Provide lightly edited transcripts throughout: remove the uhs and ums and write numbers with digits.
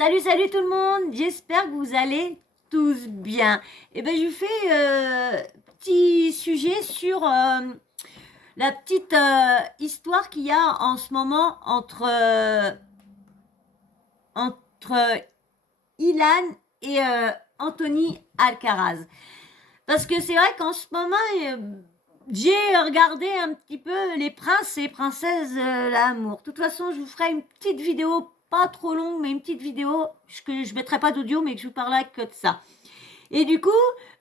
Salut tout le monde, j'espère que vous allez tous bien. Eh bien, je fais petit sujet sur la petite histoire qu'il y a en ce moment entre Ilan et Anthony Alcaraz. Parce que c'est vrai qu'en ce moment, j'ai regardé un petit peu les princes et princesses de l'amour. De toute façon, je vous ferai une petite vidéo, pas trop longue, mais une petite vidéo que je mettrai pas d'audio, mais que je vous parlerai que de ça. Et du coup,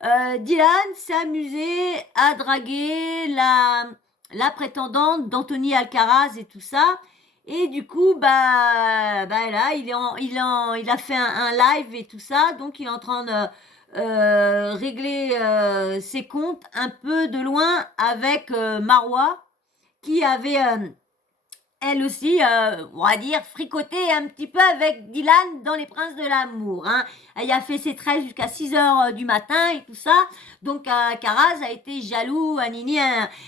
Dylan s'est amusé à draguer la prétendante d'Anthony Alcaraz et tout ça. Et du coup, là, il a fait un live et tout ça, donc il est en train de régler ses comptes un peu de loin avec Marwa, qui avait elle aussi, on va dire, fricoté un petit peu avec Dylan dans Les Princes de l'amour. Hein. Elle a fait ses traits jusqu'à 6 heures du matin et tout ça. Donc, Caraz a été jaloux, Anini.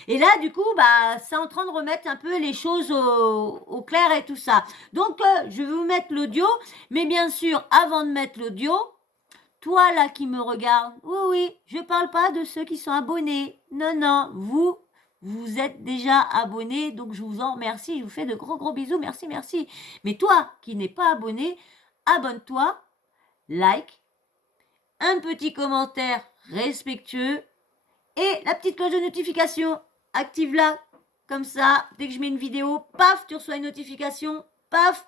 Et là, du coup, c'est en train de remettre un peu les choses au clair et tout ça. Donc, je vais vous mettre l'audio. Mais bien sûr, avant de mettre l'audio, toi là qui me regarde, oui, je parle pas de ceux qui sont abonnés. Non, non, vous êtes déjà abonné, donc je vous en remercie. Je vous fais de gros bisous, merci. Mais toi qui n'es pas abonné, abonne-toi, like, un petit commentaire respectueux et la petite cloche de notification. Active-la, comme ça, dès que je mets une vidéo, paf, tu reçois une notification, paf,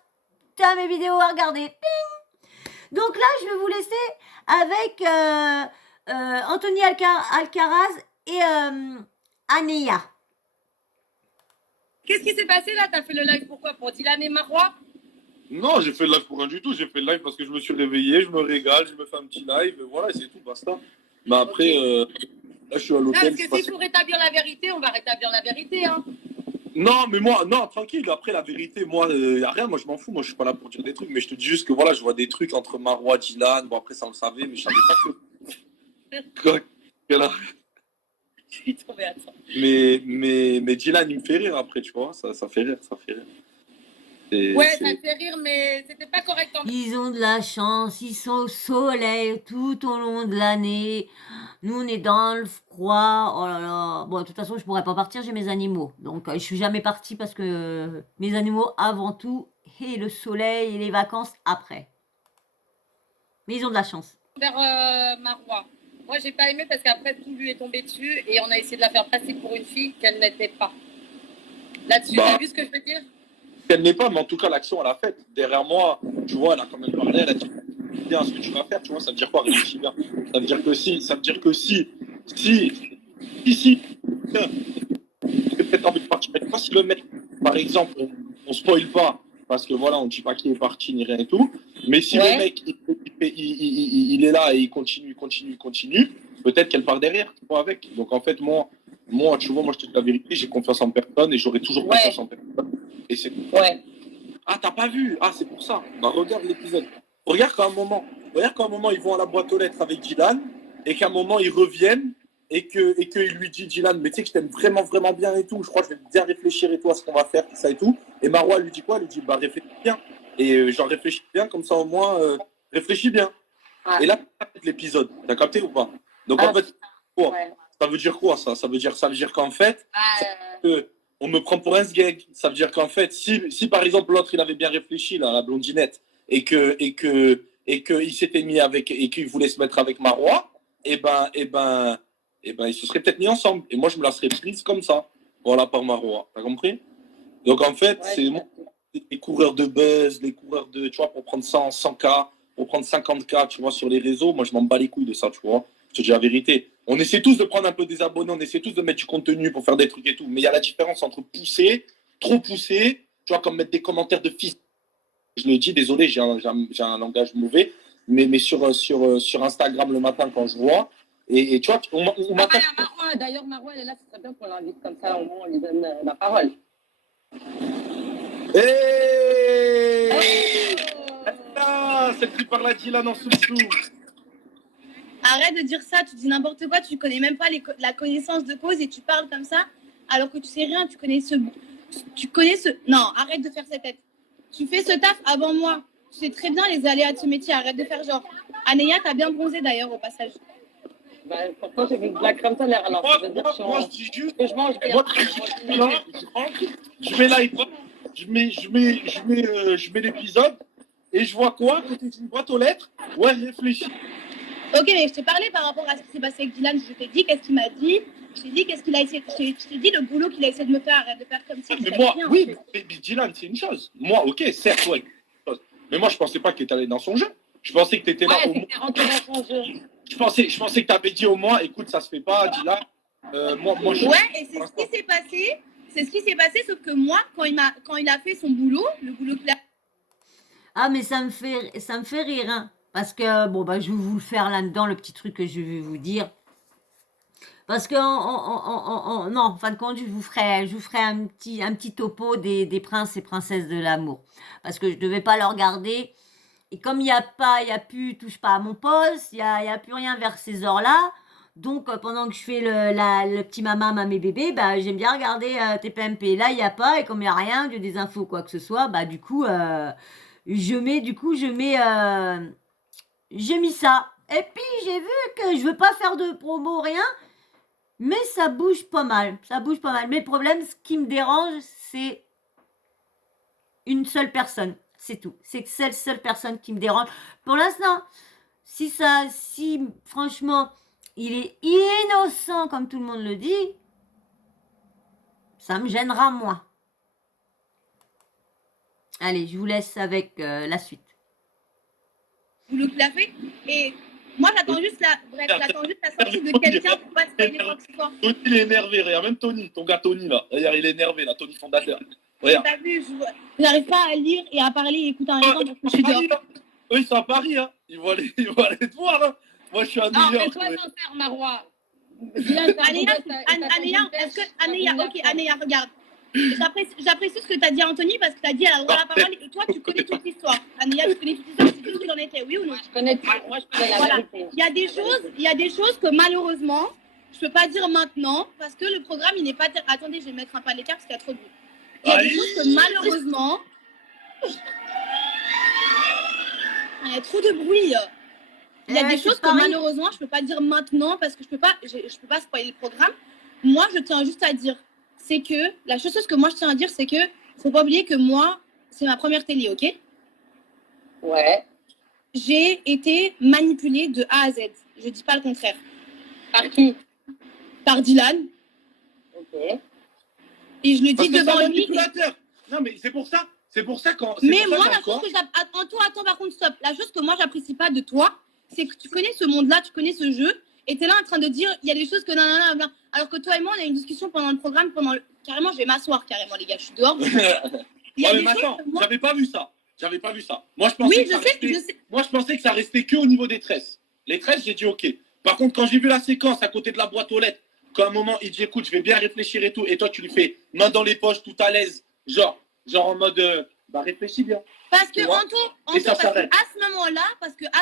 tu as mes vidéos à regarder. Ping. Donc là, je vais vous laisser avec Anthony Alcaraz et Anéa. Qu'est-ce qui s'est passé là? T'as fait le live pourquoi? Pour Dylan et Marwa? Non, j'ai fait le live pour rien du tout. J'ai fait le live parce que je me suis réveillé, je me régale, je me fais un petit live, voilà, c'est tout, basta. Mais après, là, je suis à l'hôtel. Non, parce que s'il faut rétablir la vérité, on va rétablir la vérité, hein. Non, mais moi, non, tranquille. Après, la vérité, moi, y a rien. Moi, je m'en fous. Moi, je suis pas là pour dire des trucs. Mais je te dis juste que voilà, je vois des trucs entre Marwa, Dylan. Bon, après, ça, on le savait, mais je savais pas que. Quoi? Je suis tombée à ça. Mais Dylan, il me fait rire après, tu vois. Ça fait rire, ça fait rire. Ouais, ça fait rire, mais c'était pas correct. Ils ont de la chance, ils sont au soleil tout au long de l'année. Nous, on est dans le froid. Oh là là. Bon, de toute façon, je pourrais pas partir, j'ai mes animaux. Donc, je suis jamais partie parce que mes animaux avant tout et le soleil et les vacances après. Mais ils ont de la chance. Vers Marwa. Moi, j'ai pas aimé parce qu'après, tout lui est tombé dessus et on a essayé de la faire passer pour une fille qu'elle n'était pas. Là-dessus, t'as vu ce que je veux dire? Elle n'est pas, mais en tout cas, l'action, elle a fait. Derrière moi, tu vois, elle a quand même parlé, elle a dit bien ce que tu vas faire, tu vois, ça veut dire quoi, réfléchis bien. Ça veut dire que si, j'ai peut-être envie de partir. Mais pas si le mec, par exemple, on spoil pas, parce que voilà, on ne dit pas qu'il est parti ni rien et tout, mais si le mec, il est là et il continue, peut-être qu'elle part derrière, tu vois, avec. Donc en fait, moi, tu vois, moi, je te dis la vérité, j'ai confiance en personne et j'aurai toujours confiance en personne. Et c'est Ah, t'as pas vu? Ah, c'est pour ça. Bah, regarde l'épisode. Regarde qu'à un moment, ils vont à la boîte aux lettres avec Dylan et qu'à un moment, ils reviennent et qu'il lui dit, Dylan, mais tu sais que je t'aime vraiment bien et tout. Je crois que je vais bien réfléchir et tout à ce qu'on va faire, tout ça et tout. Et Marwa lui dit quoi? Elle lui dit, bah, réfléchis bien. Et genre, réfléchis bien, comme ça au moins, réfléchis bien. Et là, l'épisode. T'as capté ou pas? Donc en fait, quoi? Ça veut dire quoi ça? Ça veut dire qu'en fait, on me prend pour un sgeg. Ça veut dire qu'en fait, si par exemple l'autre il avait bien réfléchi, là, la blondinette, et il s'était mis avec, et qu'il voulait se mettre avec Marwa, et ben, ils se seraient peut-être mis ensemble. Et moi, je me la serais prise comme ça. Voilà, par Marwa. T'as compris? Donc en fait, c'est les coureurs de buzz, les coureurs de, tu vois, pour prendre 100K, pour prendre 50K, tu vois, sur les réseaux, moi, je m'en bats les couilles de ça, tu vois. Je te dis la vérité. On essaie tous de prendre un peu des abonnés, on essaie tous de mettre du contenu pour faire des trucs et tout. Mais il y a la différence entre pousser, trop pousser, tu vois, comme mettre des commentaires de fils. Je le dis, désolé, j'ai un langage mauvais, mais sur Instagram le matin quand je vois, et tu vois, on m'attaque. D'ailleurs, Marwa, elle est là, c'est très bien qu'on l'invite comme ça, au moins on lui donne la parole. Celle qui parle à Dylan en sous-sous. Arrête de dire ça, tu dis n'importe quoi, tu connais même pas la connaissance de cause et tu parles comme ça, alors que tu sais rien, tu connais ce... Non, arrête de faire cette tête. Tu fais ce taf avant moi. Tu sais très bien les aléas de ce métier. Arrête de faire genre. Anéa, t'as bien bronzé d'ailleurs au passage. Bah, pourquoi j'ai vu de la crème solaire alors? Moi, Ça veut dire que moi, je dis juste, que je mange bien. moi, je rentre, je mets l'iPhone, je mets l'épisode et je vois quoi à côté d'une boîte aux lettres? Ouais, réfléchis. Ok, mais je t'ai parlé par rapport à ce qui s'est passé avec Dylan. Je t'ai dit qu'est-ce qu'il m'a dit. Je t'ai dit qu'est-ce qu'il a essayé. Je t'ai dit le boulot qu'il a essayé de me faire. Arrête de faire comme si. Mais moi, oui, mais Dylan, c'est une chose. Moi, ok, certes, ouais, mais moi, je pensais pas que tu étais allé dans son jeu. Je pensais que tu étais là au moins. T'es rentré dans son jeu. Je pensais que tu avais dit au moins, écoute, ça se fait pas, Dylan. Moi, je... Ouais, et c'est ce qui s'est passé. C'est ce qui s'est passé, sauf que moi, quand il a fait son boulot, le boulot qu'il a. Ah, mais ça me fait rire, hein. Parce que, bon, bah, je vais vous le faire là-dedans, le petit truc que je vais vous dire. Parce que, non, en fin de compte, je vous ferai un petit topo des princes et princesses de l'amour. Parce que je ne devais pas le regarder. Et comme il n'y a plus, touche pas à mon poste, il n'y a plus rien vers ces heures-là. Donc, pendant que je fais le petit mamam à mes bébés, bah, j'aime bien regarder TPMP. Là, il n'y a pas, et comme il n'y a rien, il y a des infos, quoi que ce soit, bah, du coup, j'ai mis ça. Et puis, j'ai vu que je veux pas faire de promo, rien, mais ça bouge pas mal. Ça bouge pas mal. Mais le problème, ce qui me dérange, c'est une seule personne. C'est tout. C'est cette seule personne qui me dérange. Pour l'instant, si franchement, il est innocent, comme tout le monde le dit, ça me gênera moins. Allez, je vous laisse avec la suite. Boulot qu'il a fait. Et moi, j'attends juste la sortie de quelqu'un pour pas spoiler quoi que ce soit. Tony, il est énervé. Regarde, même Tony, ton gars Tony, là. Regarde, il est énervé, là, Tony fondateur. Regarde. T'as vu, je n'arrive pas à lire et à parler et écouter en même temps parce que je suis dehors. Eux, ils sont à Paris, hein. Ils vont aller te voir, hein. Moi, je suis à New Non, mais York. toi, sincère, Marois. Anéa, regarde. J'apprécie ce que tu as dit à Anthony parce que tu as dit elle a le droit à la parole et toi, tu connais toute l'histoire. Anéa, tu connais toute l'histoire, tu sais tout ce qu'il en était, oui ou non? Je connais tout. Moi, je connais la Voilà. vérité. Il y a des choses que malheureusement, je ne peux pas dire maintenant parce que le programme, il n'est pas... Attendez, je vais mettre un pas à l'écart parce qu'il y a trop de bruit. Il y a des choses que malheureusement... Il y a trop de bruit. Il y a des choses que malheureusement, je ne peux pas dire maintenant parce que je peux pas spoiler le programme. Moi, je tiens juste à dire, c'est que la chose que moi je tiens à dire, c'est que faut pas oublier que moi, c'est ma première télé, ok? Ouais. J'ai été manipulée de A à Z. Je dis pas le contraire. Par qui? Par Dylan. Ok. Et je le dis devant lui. Non, mais c'est pour ça. Quand. Mais moi, la chose que attends, par contre, stop. La chose que moi, j'apprécie pas de toi, c'est que tu connais ce monde-là, tu connais ce jeu, et tu es là en train de dire, il y a des choses que non. Alors que toi et moi, on a une discussion pendant le programme, carrément, je vais m'asseoir carrément, les gars, je suis dehors. Mais attends, j'avais pas vu ça. Moi, je pensais je sais. Moi, je pensais que ça restait que au niveau des tresses. Les tresses, j'ai dit OK. Par contre, quand j'ai vu la séquence à côté de la boîte aux lettres, qu'à un moment, il dit écoute, je vais bien réfléchir et tout, et toi, tu lui fais main dans les poches, tout à l'aise, genre en mode réfléchis bien. Parce que Anto, parce qu'à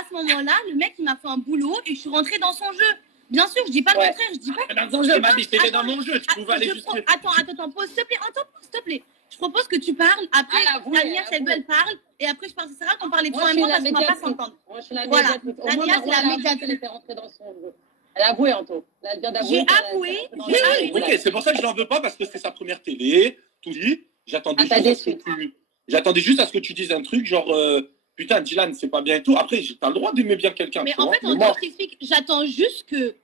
ce moment-là, le mec, il m'a fait un boulot et je suis rentrée dans son jeu. Bien sûr, je dis pas le contraire, je dis pas. Dans son jeu, ma vie, c'était dans mon jeu, tu pouvais aller juste. Attends, pause, s'il te plaît, Anto, s'il te plaît. Je propose que tu parles, après, Agnès, elle parle, et après, je parle, c'est rare qu'on parle de toi et moi parce qu'on va pas s'entendre. Moi, je suis la Voilà, médiatrice. Agnès, c'est la médiatrice. Elle était rentrée dans son jeu. Elle a avoué, Anto. Elle vient d'avouer. J'ai avoué. Ok, c'est pour ça que je l'en veux pas, parce que c'était sa première télé, tout dit. J'attendais juste à ce que tu dises un truc, genre, putain, Dylan, c'est pas bien et tout. Après, t'as le droit d'aimer bien quelqu'un. Mais en fait, Anto, je t'explique, j'attends juste que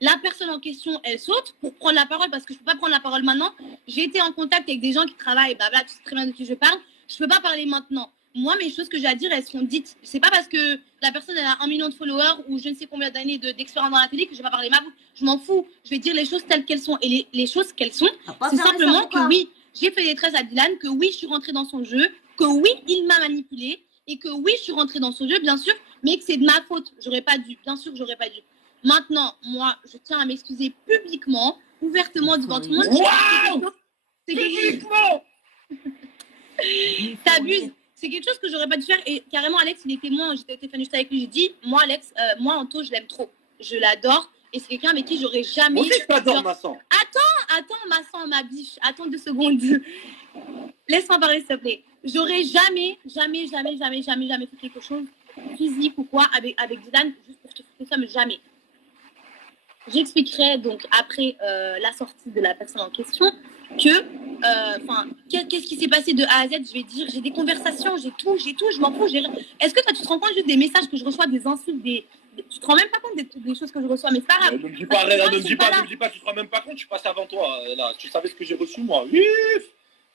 la personne en question, elle saute pour prendre la parole, parce que je peux pas prendre la parole maintenant. J'ai été en contact avec des gens qui travaillent, blabla, tu sais très bien de qui je parle. Je peux pas parler maintenant. Moi, mes choses que j'ai à dire, elles seront dites. C'est pas parce que la personne elle a 1 million de followers ou je ne sais combien d'années d'expérience dans la télé que je vais pas parler ma bouche. Je m'en fous. Je vais dire les choses telles qu'elles sont. Et les choses qu'elles sont, c'est simplement que oui, j'ai fait des tresses à Dylan, que oui, je suis rentrée dans son jeu, que oui, il m'a manipulée et que oui, je suis rentrée dans son jeu, bien sûr, mais que c'est de ma faute. J'aurais pas dû. Bien sûr que j'aurais pas dû. Maintenant, moi, je tiens à m'excuser publiquement, ouvertement devant tout le monde. Waouh! Publiquement! T'abuses. C'est quelque chose que j'aurais pas dû faire. Et carrément, Alex, il est témoin. J'étais au téléphone juste avec lui. J'ai dit, moi, Alex, moi, Anto, je l'aime trop. Je l'adore. Et c'est quelqu'un avec qui j'aurais jamais. Moi aussi, je t'adore, Masson. ma biche. Attends 2 secondes. Laisse-moi parler, s'il te plaît. J'aurais jamais fait quelque chose physique ou quoi avec Dylan, juste pour te faire ça, mais jamais. J'expliquerai donc après la sortie de la personne en question que, qu'est-ce qui s'est passé de A à Z. Je vais dire, j'ai des conversations, j'ai tout, je m'en fous. Est-ce que toi, tu te rends compte juste des messages que je reçois, des insultes, tu te rends même pas compte des choses que je reçois, mais c'est pas grave. Ne me dis pas, tu te rends même pas compte, je passe avant toi. Là, tu savais ce que j'ai reçu, moi. Oui,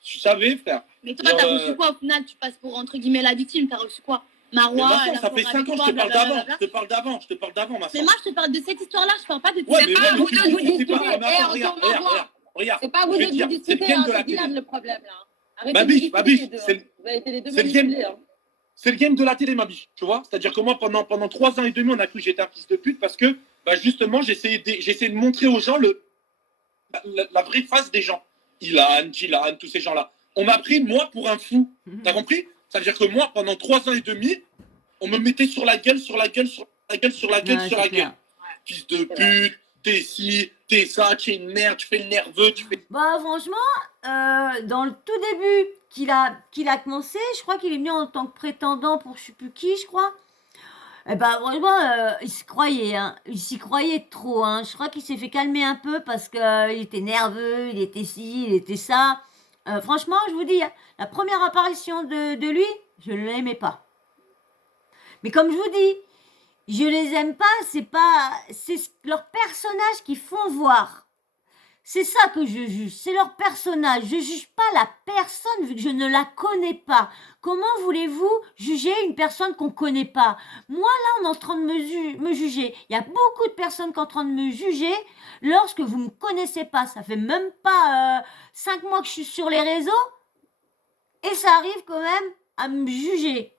tu savais, frère. Mais toi, t'as reçu quoi au final? Tu passes pour, entre guillemets, la victime, t'as reçu quoi? Marois, ça fait 5 ans, je te parle d'avant. Je te parle d'avant, ma soeur. Mais moi, je te parle de cette histoire-là, je parle pas de tout. Ouais, mais pas à vous tu de vous dis que c'est discuter. regarde. C'est pas à vous de vous discuter, game de c'est la télé. Dylan le problème là. Arrêtez Ma de biche, discuter les deux, hein. Vous avez été les deux manipulés, hein. C'est le game de la télé, ma biche, tu vois. C'est-à-dire que moi, pendant 3 ans et demi, on a cru que j'étais un fils de pute parce que, justement, j'essayais de montrer aux gens la vraie face des gens. Ilan, Dylan, tous ces gens-là. On m'a pris, moi, pour un fou. T'as compris? C'est-à-dire que moi, pendant 3 ans et demi, on me mettait sur la gueule. Fils de pute, t'es ci, t'es ça, tu es une merde, tu fais le nerveux, tu fais... Bah franchement, dans le tout début qu'il a commencé, je crois qu'il est venu en tant que prétendant pour je sais plus qui, je crois. Eh ben vraiment, il s'y croyait, hein. Il s'y croyait trop, hein. Je crois qu'il s'est fait calmer un peu parce que il était nerveux, il était ci, il était ça. Franchement, je vous dis, hein, la première apparition de lui, je ne l'aimais pas. Mais comme je vous dis, je les aime pas, c'est leur personnage qui font voir. C'est ça que je juge, c'est leur personnage. Je juge pas la personne vu que je ne la connais pas. Comment voulez-vous juger une personne qu'on connaît pas? Moi là, on est en train de me juger. Il y a beaucoup de personnes qui sont en train de me juger lorsque vous ne me connaissez pas. Ça fait même pas 5 mois que je suis sur les réseaux et ça arrive quand même à me juger.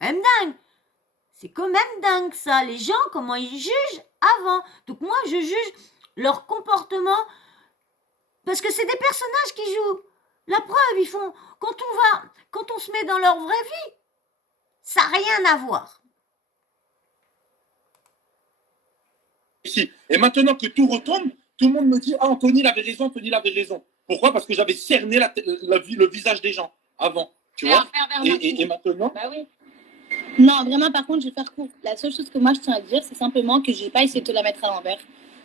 Même dingue. C'est quand même dingue ça. Les gens, comment ils jugent avant. Donc moi, je juge leur comportement parce que c'est des personnages qui jouent. La preuve, ils font... Quand on se met dans leur vraie vie, ça n'a rien à voir. Ici. Et maintenant que tout retombe, tout le monde me dit « Ah, Anthony, il avait raison. » Pourquoi? Parce que j'avais cerné le visage des gens avant. Tu vois? Et maintenant... Bah oui. Non, vraiment, par contre, je vais faire court. La seule chose que moi, je tiens à dire, c'est simplement que je n'ai pas essayé de te la mettre à l'envers.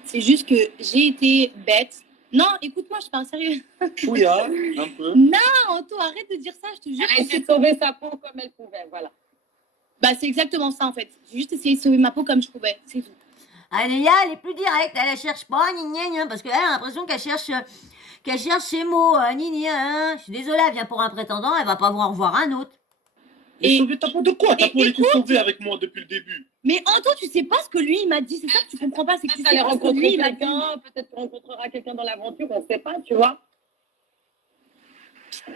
C'est juste que j'ai été bête. Non, écoute-moi, je parle sérieux. Oui, un peu. Non, Anto, arrête de dire ça, je te jure. Elle a essayé de sauver sa peau comme elle pouvait, voilà. Bah, c'est exactement ça, en fait. J'ai juste essayé de sauver ma peau comme je pouvais, c'est tout. Léa, elle est plus directe, elle ne cherche pas, parce qu'elle a l'impression qu'elle cherche ses mots, Je suis désolée, elle vient pour un prétendant, elle va pas en voir un autre. Et sauver ta peau de quoi? Ta peau, elle était sauvée avec moi depuis le début. Mais Anto, tu sais pas ce que lui, il m'a dit. C'est ça que tu comprends pas. C'est que tu sais pas ce que lui, il m'a dit. Peut-être qu'on rencontrera quelqu'un dans l'aventure, on ne sait pas, tu vois.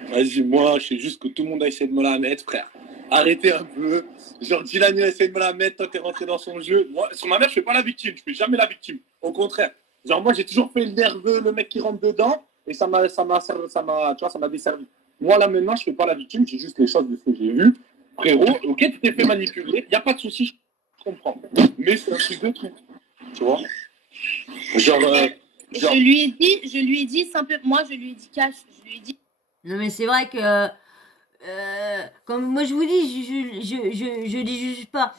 Vas-y, moi, je sais juste que tout le monde a essayé de me la mettre, frère. Arrêtez un peu. Genre, Dylan a essayé de me la mettre, toi, t'es rentré dans son jeu. Moi, sur ma mère, je fais pas la victime. Je fais jamais la victime. Au contraire. Genre, moi, j'ai toujours fait le nerveux, le mec qui rentre dedans. Et ça m'a desservi. Moi, là, maintenant, je fais pas la victime. J'ai juste les choses de ce que j'ai vu. Frérot, ok, tu t'es fait manipuler. Il n'y a pas de souci, je comprends. Mais c'est un truc de truc. Tu vois? Genre... Je lui ai dit simplement... Moi, je lui ai dit cash. Je lui ai dit... Non, mais c'est vrai que... comme moi, je vous dis, je dis juge pas.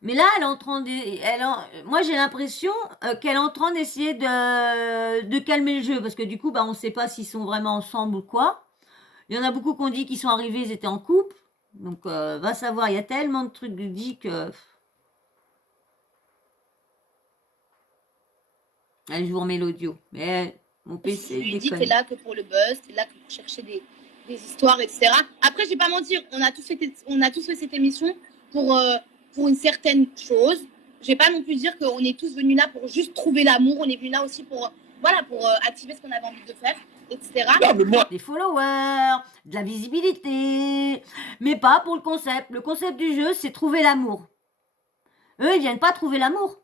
Mais là, elle est en train de... moi, j'ai l'impression qu'elle est en train d'essayer de calmer le jeu. Parce que du coup, on ne sait pas s'ils sont vraiment ensemble ou quoi. Il y en a beaucoup qui ont dit qu'ils sont arrivés, ils étaient en couple. Donc, va savoir, il y a tellement de trucs dit que... Allez, je vous remets l'audio. Mais mon PC, je lui ai dit, t'es là que pour le buzz, t'es là que pour chercher des histoires, etc. Après, je vais pas mentir, on a tous fait cette émission pour une certaine chose. Je vais pas non plus dire qu'on est tous venus là pour juste trouver l'amour. On est venus là aussi pour activer ce qu'on avait envie de faire, etc. Non, mais moi... Des followers, de la visibilité, mais pas pour le concept. Le concept du jeu, c'est trouver l'amour. Eux, ils viennent pas trouver l'amour.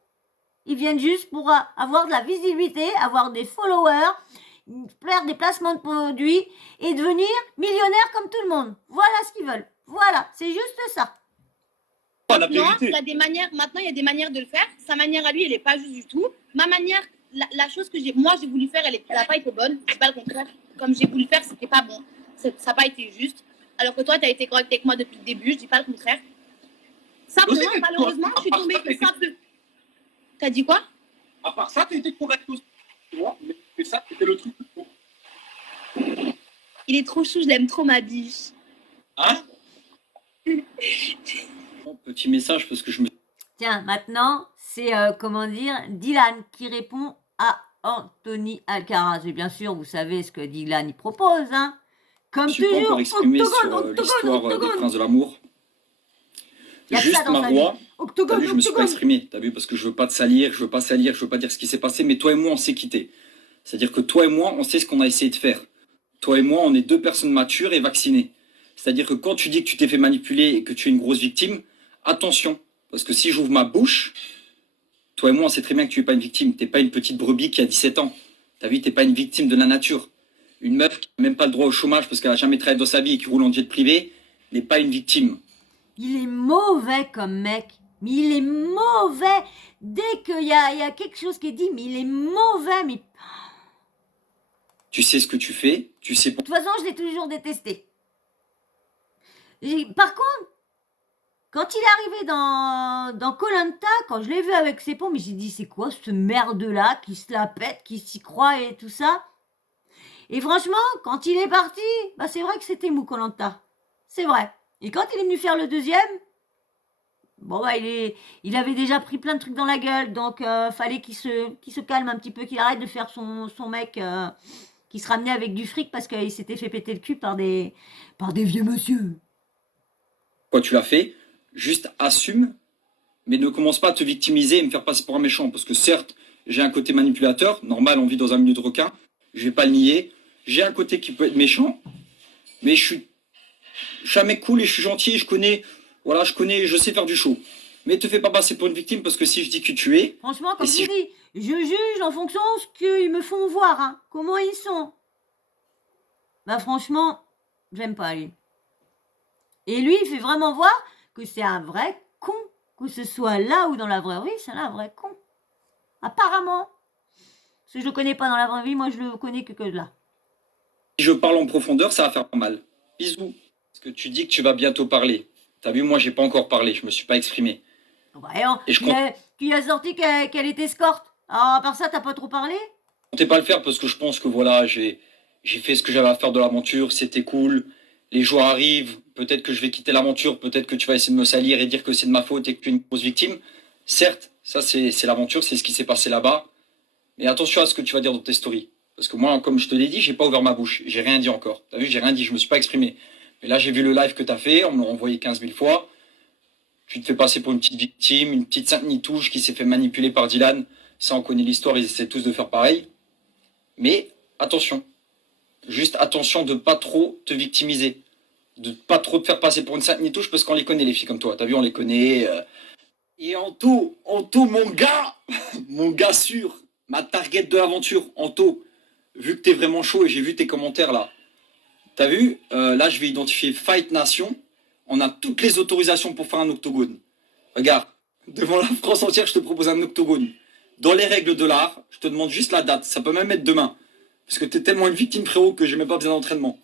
Ils viennent juste pour avoir de la visibilité, avoir des followers, faire des placements de produits et devenir millionnaires comme tout le monde. Voilà ce qu'ils veulent. Voilà, c'est juste ça. La vérité. Maintenant, il y a des manières de le faire. Sa manière à lui, elle n'est pas juste du tout. Ma manière, la chose que moi j'ai voulu faire, elle n'a pas été bonne. C'est pas le contraire. Comme j'ai voulu faire, c'était pas bon. Ça n'a pas été juste. Alors que toi, tu as été correct avec moi depuis le début. Je dis pas le contraire. Simplement, malheureusement, je suis tombée simple. T'as dit quoi? À part ça, tu étais correct aussi. Tu vois, mais ça, c'était le truc. Il est trop chou, je l'aime trop, ma biche. Hein? Petit message parce que je me. Tiens, maintenant, c'est, comment dire, Dylan qui répond à Anthony Alcaraz. Et bien sûr, vous savez ce que Dylan y propose, hein. Comme Je suis pas toujours, encore exprimé sur octogone, l'histoire des octogone. Princes de l'amour. Y a que ça Juste dans sa Marois, vie. t'as Octogone, vu, je me suis pas octogone. exprimé, t'as vu, parce que je veux pas te salir, je veux pas dire ce qui s'est passé, mais toi et moi, on s'est quittés. C'est-à-dire que toi et moi, on sait ce qu'on a essayé de faire. Toi et moi, on est deux personnes matures et vaccinées. C'est-à-dire que quand tu dis que tu t'es fait manipuler et que tu es une grosse victime, attention, parce que si j'ouvre ma bouche, toi et moi, on sait très bien que tu es pas une victime, t'es pas une petite brebis qui a 17 ans. T'as vu, t'es pas une victime de la nature. Une meuf qui n'a même pas le droit au chômage parce qu'elle a jamais travaillé dans sa vie et qui roule en jet privé n'est pas une victime. Il est mauvais comme mec. Mais il est mauvais. Dès qu'il y a quelque chose qui est dit, mais il est mauvais. Mais... Tu sais ce que tu fais, tu sais De toute façon, je l'ai toujours détesté. Et par contre, quand il est arrivé dans Koh-Lanta, quand je l'ai vu avec ses pompes, j'ai dit, c'est quoi ce merde-là qui se la pète, qui s'y croit et tout ça. Et franchement, quand il est parti, bah c'est vrai que c'était mou Koh-Lanta. C'est vrai. Et quand il est venu faire le deuxième, bon bah il avait déjà pris plein de trucs dans la gueule, donc fallait qu'il se calme un petit peu, qu'il arrête de faire son mec qui se ramenait avec du fric parce qu'il s'était fait péter le cul par des vieux monsieur. quoi tu l'as fait, juste assume, mais ne commence pas à te victimiser et me faire passer pour un méchant. Parce que certes, j'ai un côté manipulateur, normal, on vit dans un milieu de requins, je vais pas le nier. J'ai un côté qui peut être méchant, mais je suis un mec cool et je suis gentil, je sais faire du show. Mais te fais pas passer pour une victime parce que si je dis que tu es... Franchement, comme si je dis, je juge en fonction de ce qu'ils me font voir, hein, comment ils sont. Bah franchement, j'aime pas lui. Et lui, il fait vraiment voir que c'est un vrai con. Que ce soit là ou dans la vraie vie, c'est un vrai con. Apparemment. Parce que je le connais pas dans la vraie vie, moi je le connais que là. Si je parle en profondeur, ça va faire mal. Bisous. Parce que tu dis que tu vas bientôt parler. T'as vu, moi, j'ai pas encore parlé. Je me suis pas exprimé. Voyons, Et je tu as sorti qu'elle était escorte. Alors, à part ça, t'as pas trop parlé? comptais pas le faire parce que je pense que voilà, j'ai fait ce que j'avais à faire de l'aventure. C'était cool. Les jours arrivent. Peut-être que je vais quitter l'aventure. Peut-être que tu vas essayer de me salir et dire que c'est de ma faute et que tu es une grosse victime. Certes, ça, c'est l'aventure. C'est ce qui s'est passé là-bas. Mais attention à ce que tu vas dire dans tes stories. Parce que moi, comme je te l'ai dit, j'ai pas ouvert ma bouche. J'ai rien dit encore. T'as vu, j'ai rien dit. Je me suis pas exprimé. Mais là, j'ai vu le live que t'as fait. On me l'a envoyé 15 000 fois. Tu te fais passer pour une petite victime, une petite sainte nitouche qui s'est fait manipuler par Dylan. Ça, on connaît l'histoire. Ils essaient tous de faire pareil. Mais attention. Juste attention de pas trop te victimiser. De pas trop te faire passer pour une sainte nitouche parce qu'on les connaît, les filles comme toi. T'as vu, on les connaît. Et Anto, mon gars sûr, ma target de l'aventure, Anto, vu que t'es vraiment chaud et j'ai vu tes commentaires là, t'as vu, là je vais identifier Fight Nation, on a toutes les autorisations pour faire un octogone. Regarde, devant la France entière, je te propose un octogone. Dans les règles de l'art, je te demande juste la date, ça peut même être demain, parce que t'es tellement une victime frérot que j'ai même pas besoin d'entraînement.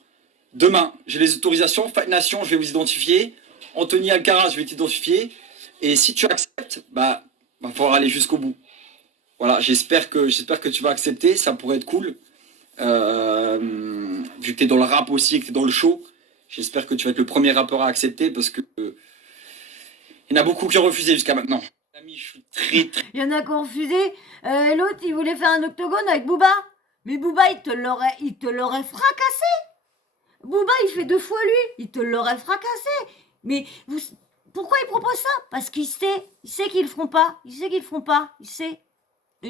Demain, j'ai les autorisations, Fight Nation, je vais vous identifier, Anthony Alcaraz, je vais t'identifier, et si tu acceptes, bah, va falloir aller jusqu'au bout. Voilà, j'espère que tu vas accepter, ça pourrait être cool. Vu que tu es dans le rap aussi et que tu es dans le show, j'espère que tu vas être le premier rappeur à accepter parce que il y en a beaucoup qui ont refusé jusqu'à maintenant. Ami, je suis très Il y en a qui ont refusé. L'autre, il voulait faire un octogone avec Booba. Mais Booba, il te l'aurait fracassé. Booba, il fait 2 fois lui. Il te l'aurait fracassé. Mais pourquoi il propose ça? Parce qu'il sait qu'ils le feront pas. Il sait.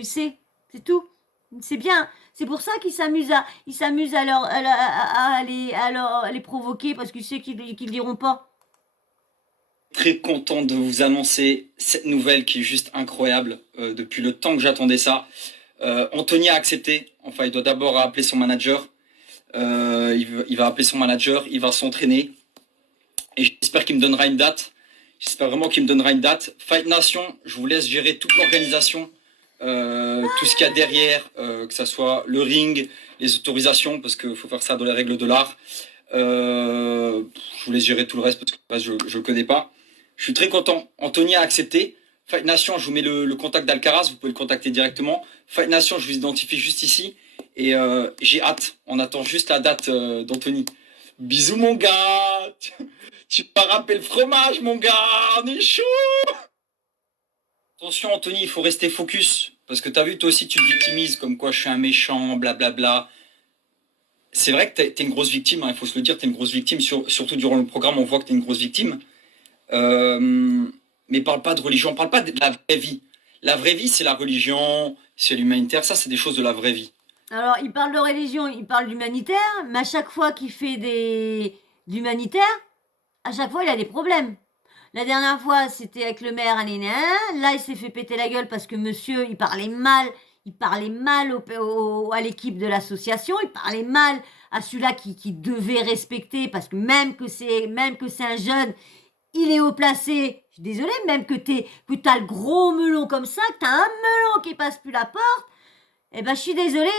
C'est tout. C'est bien. C'est pour ça qu'il s'amuse à les provoquer parce qu'il sait qu'ils diront pas. très content de vous annoncer cette nouvelle qui est juste incroyable. Depuis le temps que j'attendais ça. Anthony a accepté. Enfin, il doit d'abord appeler son manager. Il va appeler son manager. Il va s'entraîner. Et j'espère qu'il me donnera une date. J'espère vraiment qu'il me donnera une date. Fight Nation, je vous laisse gérer toute l'organisation. tout ce qu'il y a derrière, que ça soit le ring, les autorisations, parce qu'il faut faire ça dans les règles de l'art. Je vous laisse gérer tout le reste parce que le reste, je ne le connais pas. Je suis très content. Anthony a accepté. Fight Nation, je vous mets le contact d'Alcaraz, vous pouvez le contacter directement. Fight Nation, je vous identifie juste ici. Et j'ai hâte. On attend juste la date d'Anthony. Bisous mon gars. Tu m'as rappelé le fromage mon gars. On est chaud. Attention Anthony, il faut rester focus. Parce que t'as vu, toi aussi tu te victimises comme quoi je suis un méchant, blablabla. C'est vrai que t'es une grosse victime, hein, il faut se le dire, t'es une grosse victime. Surtout durant le programme, on voit que t'es une grosse victime. Mais parle pas de religion, parle pas de la vraie vie. La vraie vie, c'est la religion, c'est l'humanitaire. Ça, c'est des choses de la vraie vie. Alors, il parle de religion, il parle d'humanitaire, mais à chaque fois qu'il fait d'humanitaire, à chaque fois, il a des problèmes. La dernière fois, c'était avec le maire, là, il s'est fait péter la gueule parce que monsieur, il parlait mal à l'équipe de l'association, il parlait mal à celui-là qui devait respecter, parce que même que c'est un jeune, il est haut placé. Je suis désolée, même que t'as le gros melon comme ça, que t'as un melon qui passe plus la porte, eh ben, je suis désolée,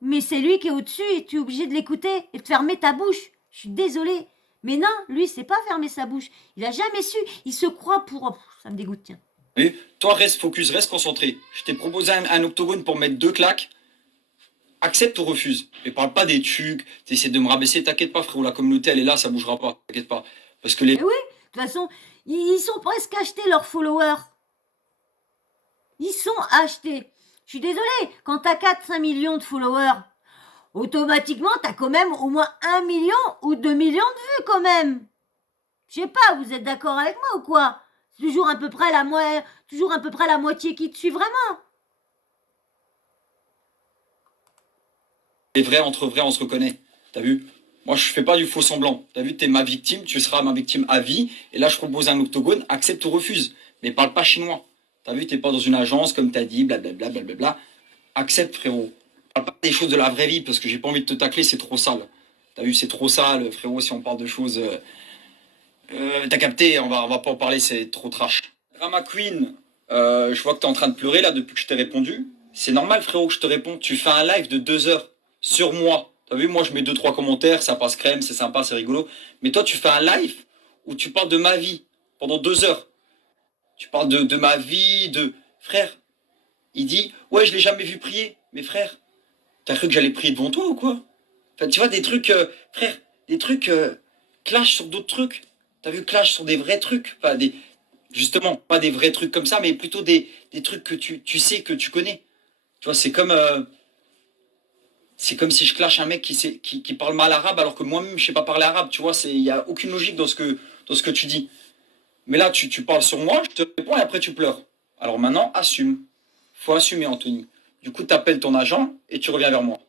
mais c'est lui qui est au-dessus et tu es obligé de l'écouter et de fermer ta bouche. Je suis désolée. Mais non, lui, il sait pas fermer sa bouche. Il a jamais su. Il se croit pour... Oh, ça me dégoûte, tiens. Oui, toi, reste focus, reste concentré. Je t'ai proposé un octogone pour mettre 2 claques. Accepte ou refuse. Mais parle pas des trucs. T'essaies de me rabaisser. T'inquiète pas, frérot. La communauté, elle est là, ça bougera pas. T'inquiète pas. Parce que les... Mais oui, de toute façon, ils sont presque achetés, leurs followers. Ils sont achetés. Je suis désolée, quand t'as 4-5 millions de followers, automatiquement, t'as quand même au moins 1 million ou 2 millions de vues quand même. Je sais pas, vous êtes d'accord avec moi ou quoi? C'est toujours à peu près la moitié qui te suit vraiment. Les vrais, entre vrais, on se reconnaît. T'as vu? Moi, je fais pas du faux semblant. T'as vu, t'es ma victime, tu seras ma victime à vie. Et là, je propose un octogone, accepte ou refuse. Mais parle pas chinois. T'as vu, t'es pas dans une agence, comme t'as dit, blablabla, blablabla. Accepte, frérot. Parle pas des choses de la vraie vie, parce que j'ai pas envie de te tacler, c'est trop sale. T'as vu, c'est trop sale, frérot, si on parle de choses... t'as capté, on va pas en parler, c'est trop trash. Drama Queen, je vois que t'es en train de pleurer, là, depuis que je t'ai répondu. C'est normal, frérot, que je te réponds. Tu fais un live de 2 heures sur moi. T'as vu, moi, je mets 2-3 commentaires, ça passe crème, c'est sympa, c'est rigolo. Mais toi, tu fais un live où tu parles de ma vie pendant 2 heures. Tu parles de ma vie, de... Frère, il dit, ouais, je l'ai jamais vu prier. Mais frère, t'as cru que j'allais prier devant toi ou quoi? Enfin, tu vois, des trucs, frère, des trucs clash sur d'autres trucs. T'as vu, clash sur des vrais trucs. Enfin, justement, pas des vrais trucs comme ça, mais plutôt des trucs que tu sais, que tu connais. Tu vois, c'est comme si je clash un mec qui parle mal arabe alors que moi-même, je sais pas parler arabe. Tu vois, il n'y a aucune logique dans ce que tu dis. Mais là, tu parles sur moi, je te réponds et après tu pleures. Alors maintenant, assume. Faut assumer, Anthony. Du coup, tu appelles ton agent et tu reviens vers moi.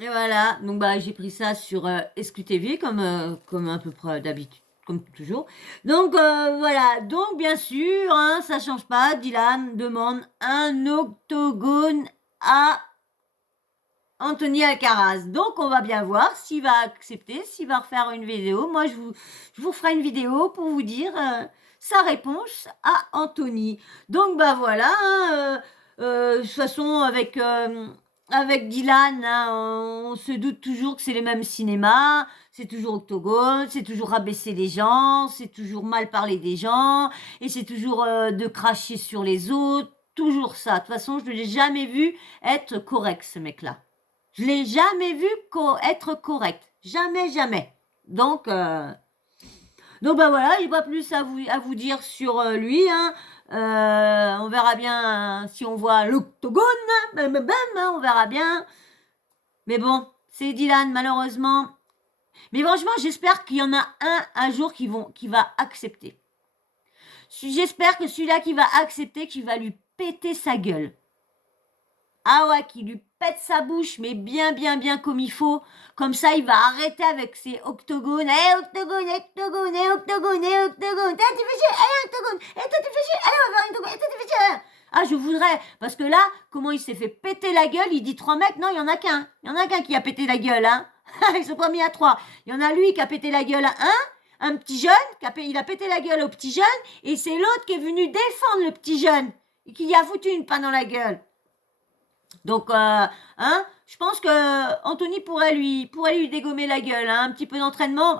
Et voilà, donc bah j'ai pris ça sur SQTV comme à peu près d'habitude, comme toujours. Donc voilà, donc bien sûr, hein, ça change pas, Dylan demande un octogone à Anthony Alcaraz. Donc on va bien voir s'il va accepter, s'il va refaire une vidéo. Moi je vous ferai une vidéo pour vous dire sa réponse à Anthony. Donc bah voilà, hein, de toute façon avec Dylan, hein, on se doute toujours que c'est les mêmes cinémas, c'est toujours octogone, c'est toujours rabaisser les gens, c'est toujours mal parler des gens, et c'est toujours de cracher sur les autres, toujours ça. De toute façon, je ne l'ai jamais vu être correct, ce mec-là. Je ne l'ai jamais vu être correct. Jamais, jamais. Donc bah voilà, j'ai pas plus à vous dire sur lui, hein. On verra bien si on voit l'octogone, hein, on verra bien. Mais bon, c'est Dylan, malheureusement. Mais franchement, j'espère qu'il y en a un jour qui va accepter. J'espère que celui-là qui va accepter, qui va lui péter sa gueule. Ah ouais, qui lui pète sa bouche, mais bien comme il faut. Comme ça, il va arrêter avec ses octogones. Octogone, octogone, octogone, octogone. Tu fais chier, allez, octogone. Et toi, tu fais chier, allez, on va faire une octogone. Et toi, tu fais chier. Ah, je voudrais. Parce que là, comment il s'est fait péter la gueule? Il dit 3 mecs. Non, il y en a qu'un. Il y en a qu'un qui a pété la gueule, hein. Ils sont pas mis à 3. Il y en a lui qui a pété la gueule à un petit jeune. Il a pété la gueule au petit jeune. Et c'est l'autre qui est venu défendre le petit jeune. Et qui lui a foutu une pain dans la gueule. Donc, je pense que Anthony pourrait lui dégommer la gueule, hein, un petit peu d'entraînement,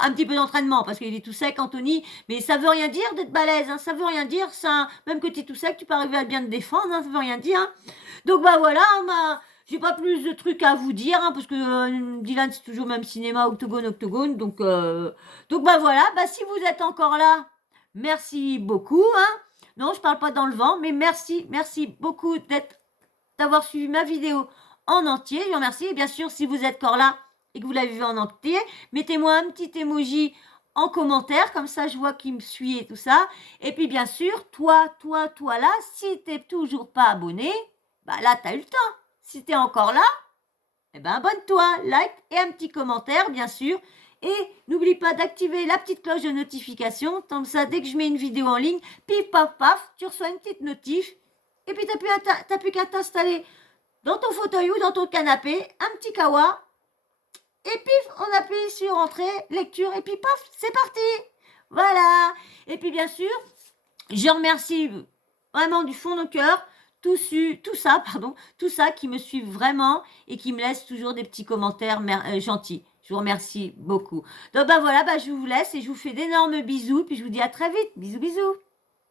parce qu'il est tout sec, Anthony, mais ça veut rien dire d'être balèze, hein, ça veut rien dire, ça, même que tu es tout sec, tu peux arriver à bien te défendre, hein, ça veut rien dire, hein. Donc, bah voilà, j'ai pas plus de trucs à vous dire, hein, parce que Dylan, c'est toujours même cinéma, octogone, donc bah voilà, bah si vous êtes encore là, merci beaucoup, hein. Non, je parle pas dans le vent, mais merci beaucoup d'avoir suivi ma vidéo en entier. Je vous remercie. Et bien sûr, si vous êtes encore là et que vous l'avez vu en entier, mettez-moi un petit emoji en commentaire, comme ça je vois qui me suit et tout ça. Et puis bien sûr, toi là, si t'es toujours pas abonné, bah là t'as eu le temps. Si t'es encore là, eh ben abonne-toi, like et un petit commentaire, bien sûr. Et n'oublie pas d'activer la petite cloche de notification, comme ça dès que je mets une vidéo en ligne, pif paf paf, tu reçois une petite notif. Et puis t'as plus qu'à t'installer dans ton fauteuil ou dans ton canapé, un petit kawa, et pif, on appuie sur entrée, lecture, et puis paf, c'est parti. Voilà. Et puis bien sûr, je remercie vraiment du fond de cœur tout ça qui me suivent vraiment et qui me laissent toujours des petits commentaires gentils. Je vous remercie beaucoup. Donc bah voilà, bah je vous laisse et je vous fais d'énormes bisous, puis je vous dis à très vite. Bisous, bisous.